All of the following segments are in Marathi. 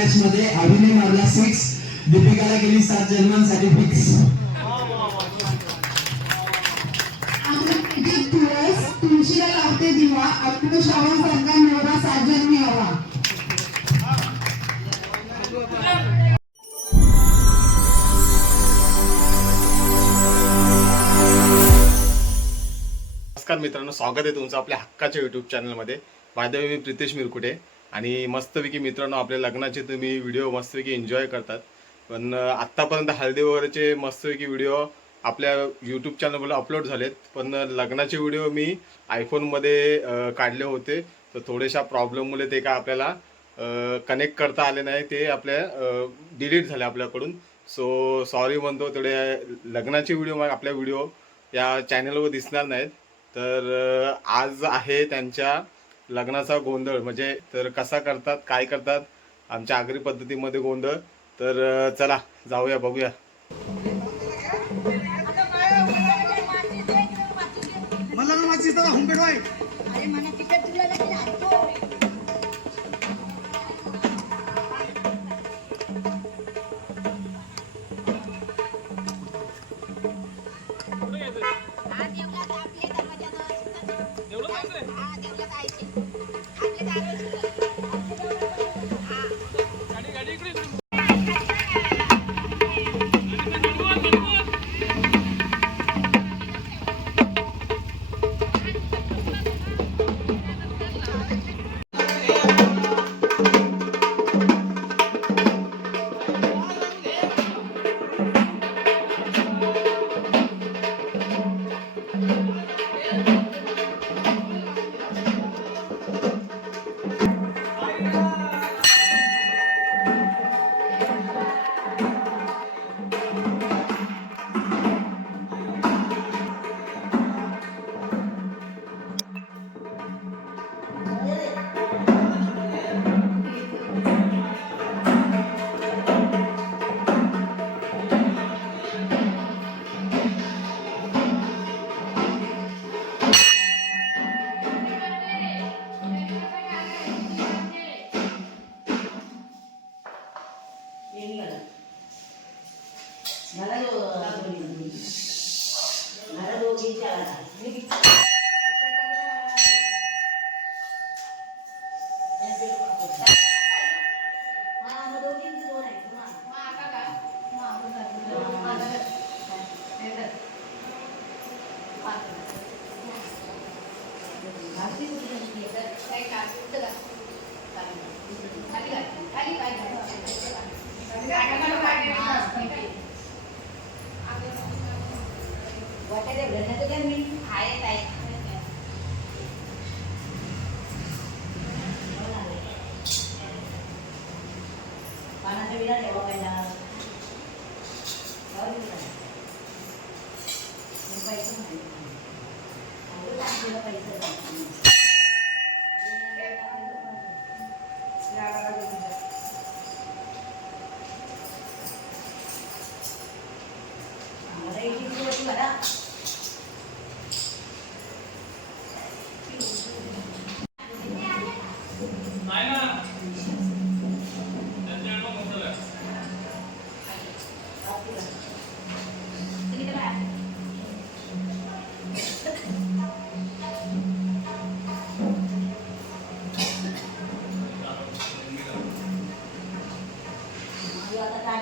मॅच मध्ये अभिनय मारला. सिक्स दीपिकाला गेली सात जन्मांसाठी फिक्स तुळशीला लावते दिवा. नवरा नमस्कार मित्रांनो स्वागत आहे तुमचं आपल्या हक्काच्या युट्यूब चॅनलमध्ये माझ्या मी प्रितेश मिरकुटे. आणि मस्तपैकी मित्रांनो आपल्या लग्नाचे तुम्ही व्हिडिओ मस्तपैकी एन्जॉय करतात. पण आत्तापर्यंत हळदी वगैरेचे मस्तपैकी व्हिडिओ आपल्या यूट्यूब चॅनलवर अपलोड झालेत. पण लग्नाचे व्हिडिओ मी आयफोनमध्ये काढले होते. तर थोड्याशा प्रॉब्लेममुळे ते काय आपल्याला कनेक्ट करता आले नाही. ते आपल्या डिलीट झाले आपल्याकडून. सो सॉरी म्हणतो तेवढे लग्नाचे व्हिडिओ आपल्या व्हिडिओ या चॅनलवर दिसणार नाहीत. तर आज आहे त्यांच्या लग्नाचा गोंधळ म्हणजे तर कसा करतात काय करतात? आमच्या आगरी पद्धतीमध्ये गोंधळ. तर चला जाऊया बघूया. मला 你给我看一下。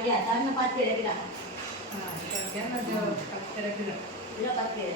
ಯಾ ದಾನ ಪಾತ್ರೆ ಎಡಗಿರ ಹಾ ಇದನ್ನ ದೇವರ ಕಲ್ಪನೆ ಎಡಗಿರ ಇಲ್ಲ ಕಲ್ಪನೆ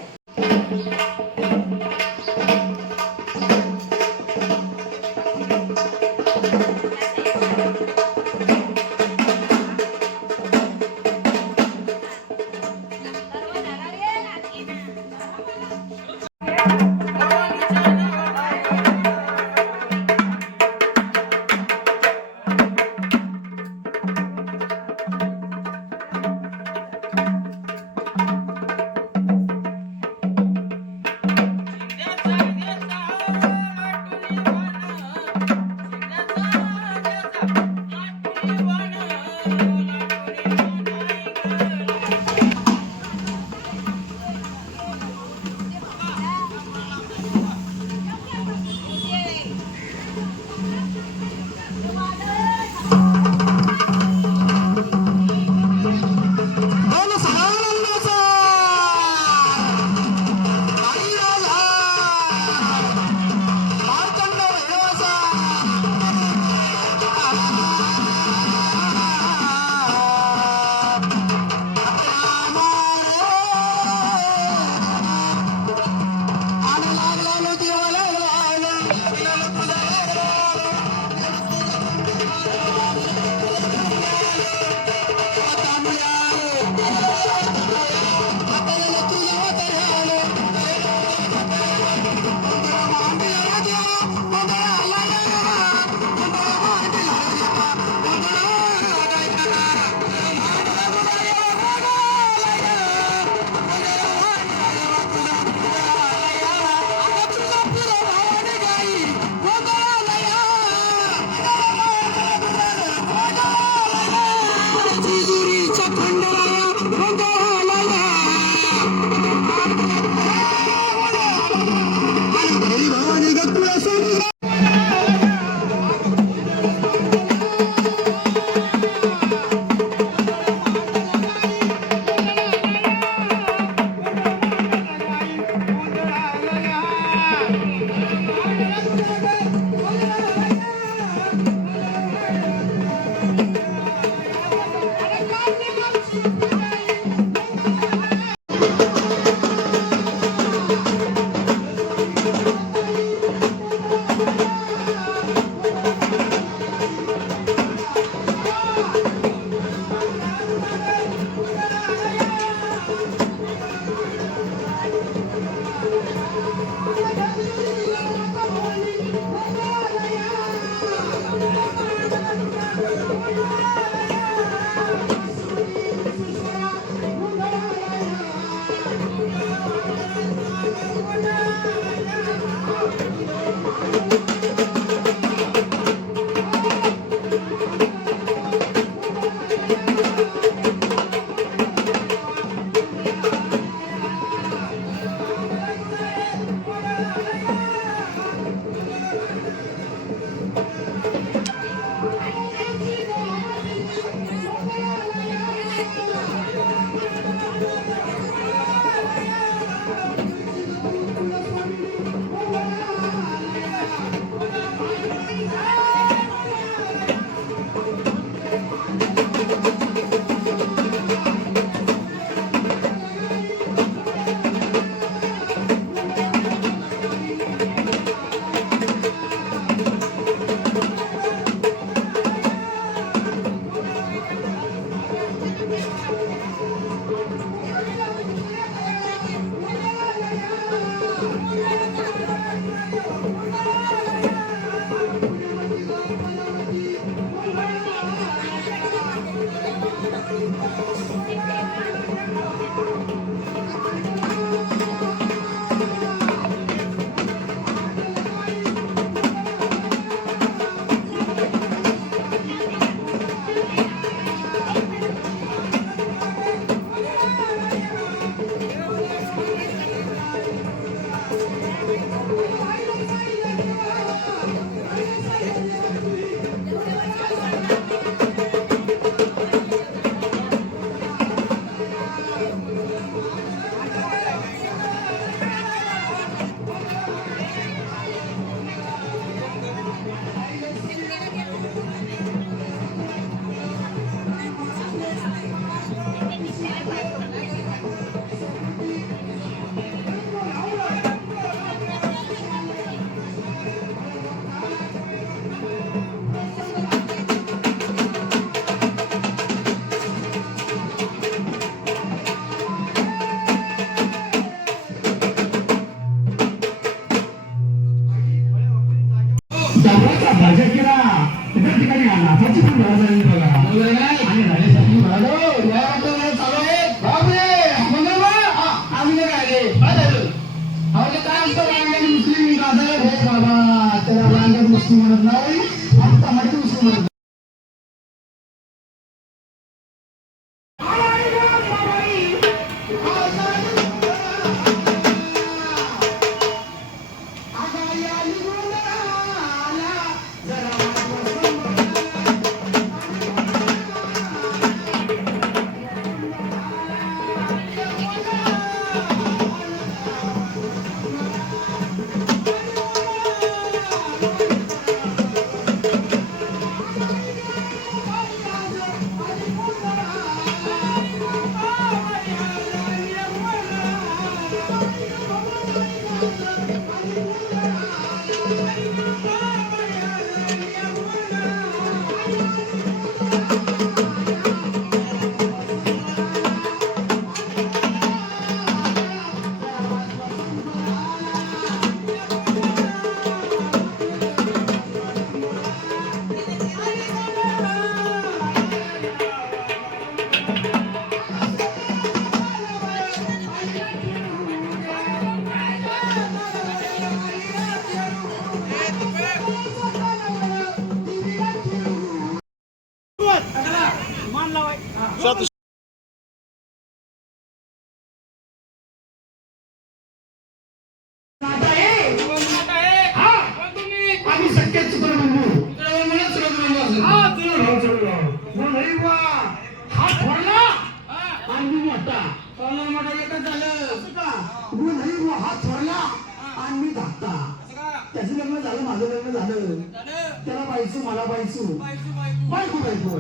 बायको बायको बायको.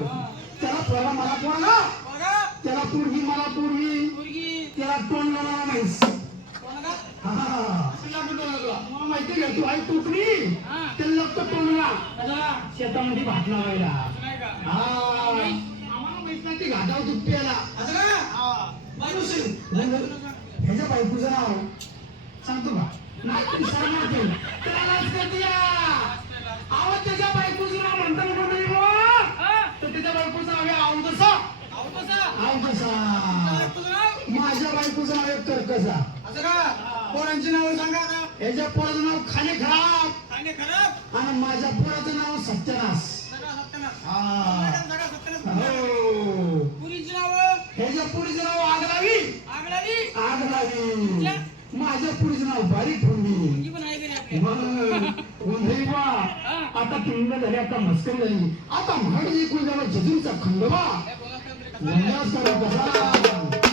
त्याला पोरा मला पोरगा त्याला पोरगी मला पोरगी. त्याला तोंड मला म्हैस माहिती. का? तू आई तुकडी. त्याला लागतं तोंडला शेतामध्ये भात लावायला. हा. आम्हाला माहीत नाही ती घाटावर दूध प्यायला असं का? बायको शिव ह्याच्या बायकोचं नाव सांगतो का? नाही विसरणार. त्याला. अहो, त्याच्या बायकोचं नाव म्हणताना कोण नाही बुवा. तर त्याच्या बायकोचं नाव आहे औंदसा. आहो कसा औंदसा. बायकोचं नाव माझ्या बायकोचं नाव आहे कर्कसा असं का? पोरांची नावं सांगा का ह्याच्या पोराचं नाव खाणे खराब. खराब? आणि माझ्या पोराचं नाव सत्यनाश सगळा सत्यानाश हा. मॅडम सगळा सत्यानाश हो. पुरीची नावं? ह्याच्या पुरीचं नाव आगलावी आगलावी आगलावी माझ्या पुरीचं नाव बारीक ठेवली ही पण आहे घरी आपली. मग गोंधळी बा. आता पिंड झाली आता मस्करी झाली. आता महाडी एकूण झाला जजुरीचा खंडोबा गोंधळच करा कसा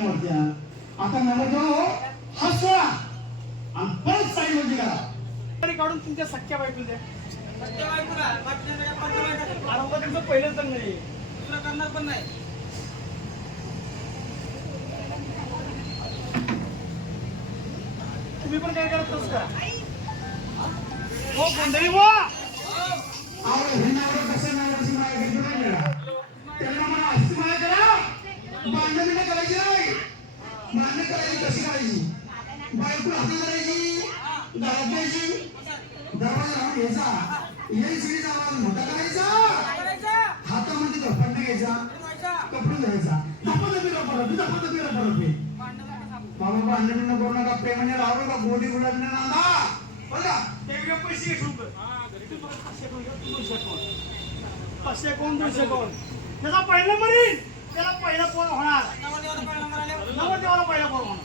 त्या आया बाया मरत्या आता नवरदेव हसवा. आणि परत साईडमध्ये करा काढून तुमच्या सख्या बायको द्या. पहिलंच आहे दुसरं करणार पण नाही. तुम्ही पण काय करत तसं हो गोंधळी नाही त्याला मला करा करायची. मान्य करायची कशी करायची बायको हाती करायची घरात द्यायची दरवाजा घ्यायचा येई आवाज मोठा करायचा हातामध्ये धपंड घ्यायचा कपडून घ्यायचा धपंड बिरा परत धपंड बाबा भांडण बिंडण नका प्रेमाने राहू नका गोडी गुलाबने नांदा बघा ते पैसे कोण दोनशे कोण पाचशे कोण दोनशे कोण त्याचा पहिला मरीन त्याला पहिला पोर होणार. नवरदेवाला पहिला पोर होणार.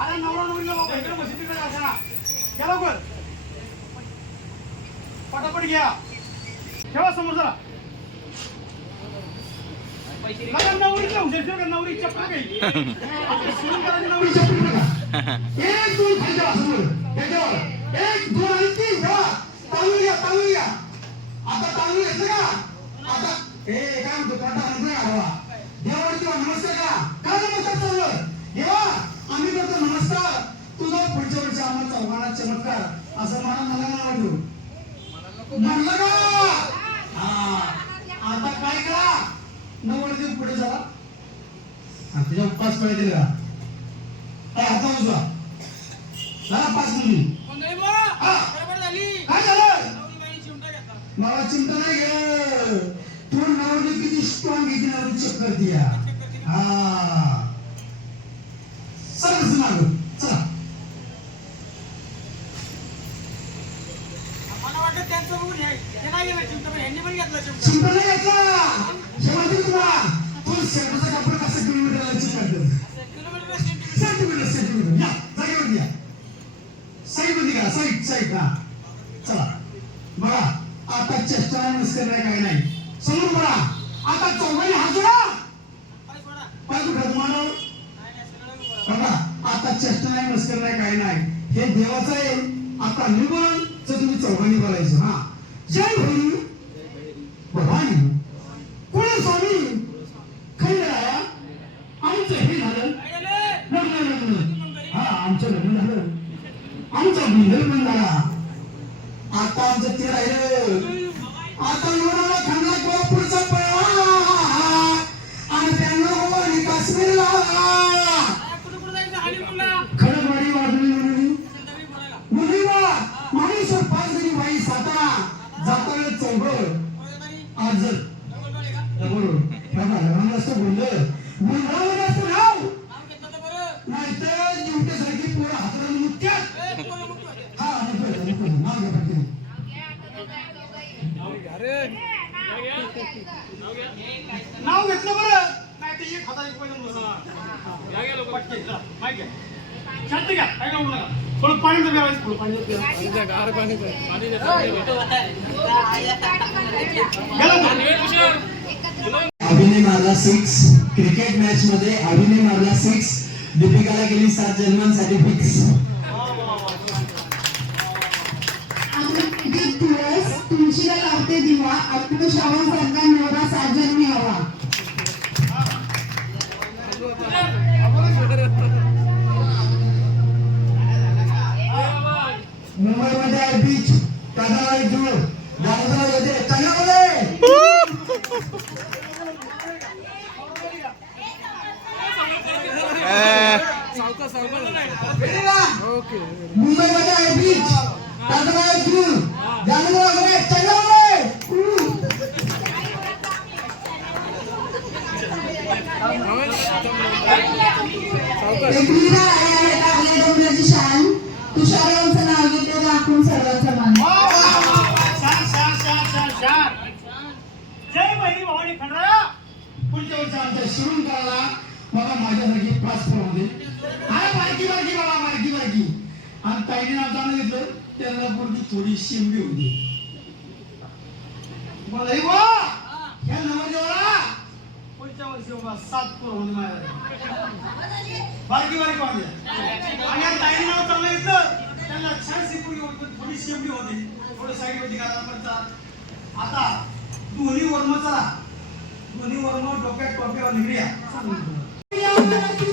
अरे नवरा नवरीला बाबा इकडे बसी तिकडे घ्या लवकर. पटापट घ्या. ठेवा समोर जरा. लग्न नवरीचं हुशार का? नवरी चप्पल काही. नवरी विचारू एक दोन खाली समोर एक दोन आणि तीन. ठेवा. तांदूळ घ्या तांदूळ घ्या. आता तांदूळ घेतलं का? आता हे काय म्हणतो? पोटा म्हणतोय आडवा देवावरती नमस्कार करा काय नमस्कार चाललं देवा आम्ही करतो नमस्कार. तुझा पुढच्या वर्षी आम्हाला चौघांना चमत्कार. असं मला मला नाही वाटू म्हणलं का? हा. आता काय करा? नवरदेव पुढे चला. हा, तुझ्या पळे दिले का? काय हाता उजवा. जरा पाच मिनिट. झाली. काय झालं? मला चिंता नाही घे तो नावने किती स्ट्रॉंग आहे तिला चेक कर दिया हा. सरस माग. चला. मला त्यांचं चिंता पण कसं किलोमीटर सेंटीमीटर सेंटीमीटर या जागेवर घ्या. साईड साईड हा. चला. बघा आता चेष्टा मिस करणार काय नाही. समोर पडा. आता चौघांनी हजरा. पाहिजे आता चेष्टा नाही नस्कर नाही काय नाही. हे देवाचं आहे. आता निबल तर तुम्ही चौघांनी बोलायचं हा. जय भाई भवानी. कोण स्वामी खरी आमचं हे झालं. लग्न लग्न. हा आमचं लग्न झालं. आमचा गोंधळ पण झाला असतं नाव नाहीतर निवट्यासारखी पोरं हाताला मुक्त्यात हा नको नको नाव घ्या पटकन. नाव घेतलं बरं. नाही ते एक हजार पटके माहिती घ्या शांत घ्या. काय करू नका. थोडं पाणी तर प्यावायचं थोडं पाणी. अभिनय मारला सिक्स क्रिकेट मॅच मध्ये अभिनय मारला सिक्स दीपिकाला गेली सात जन्मांसाठी फिक्स दिवस तुळशीला लावते दिवा. आपलं श्रावण सारखा नवरा हवा. माझ्यासारखी पाच होते अरे बारकी बारकी बाबा बारकी बारकी आणि ताईने नाव घेतलं त्यांना पूर्वी थोडी शिंबी होती. मला हे बुवा, या नवरदेवाला पुढच्या वर्षी बाबा सात पोर होते माझ्या बारकी बारकी म्हणजे आणि या ताईने नाव चांगलं घेतलं त्यांना छान शिंबी होती थोडी शिंबी होती. थोडं साईड होती का आता दोन्ही वर्म चला. दोन्ही वर्म डोक्यात टोप्यावर निघूया पप्पा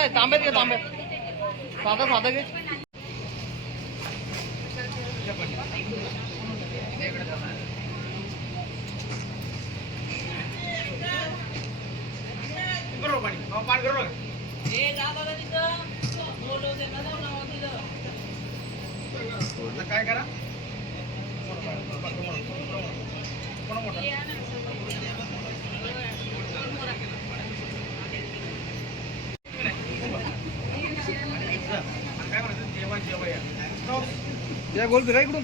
नाही नाही तांब्यात घे तांब्यात साधा साधा घे बरोबर पाणी अहो, पाणी बरोबर आता काय करा गोल फिरा इकडून.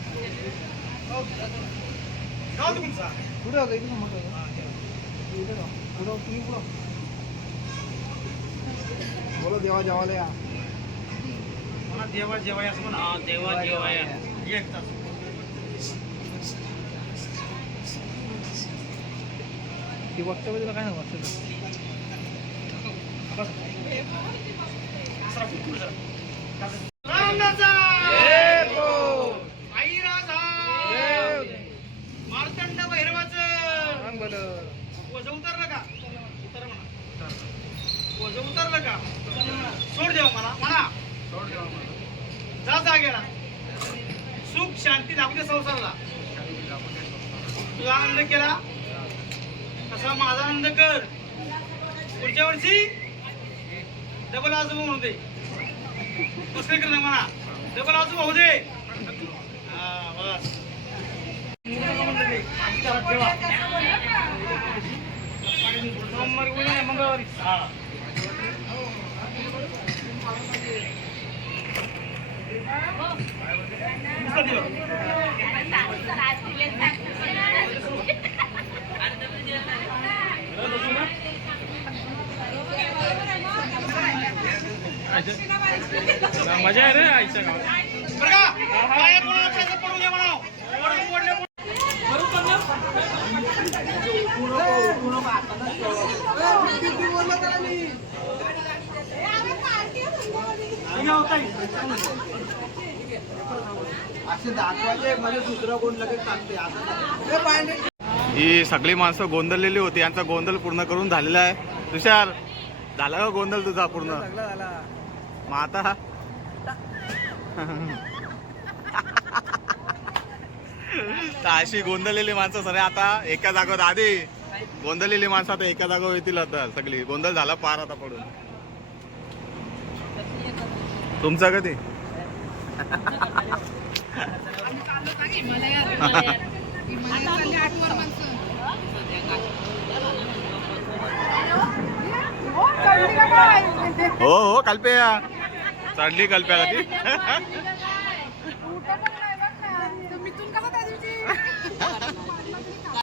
पुढे होतं इकडून मोठं पुढं तुम्ही पुढं बोलो देवा जेवायला या. देवा जेवाय असं देवा जेवाय. एक तास. ती वक्तव्य? तुला काय ना वक्तव्य सोमवारी उद्या मंगळवारी मजा आहे रे आईच्या गावात. ही सगळी माणसं गोंधळलेली होती. यांचा गोंधळ पूर्ण करून झालेला आहे. तुषार झाला का गोंधळ तुझा पूर्ण? मग आता तर अशी गोंधळलेली माणसं सगळे आता एका जागेवर आधी. गोंधळलेली माणसं आता एका जागेवर येतील आता सगळी. गोंधळ झाला पार आता पडून. तुमचा कधी? हो हो कल्पे चढली कल्प्याला ती.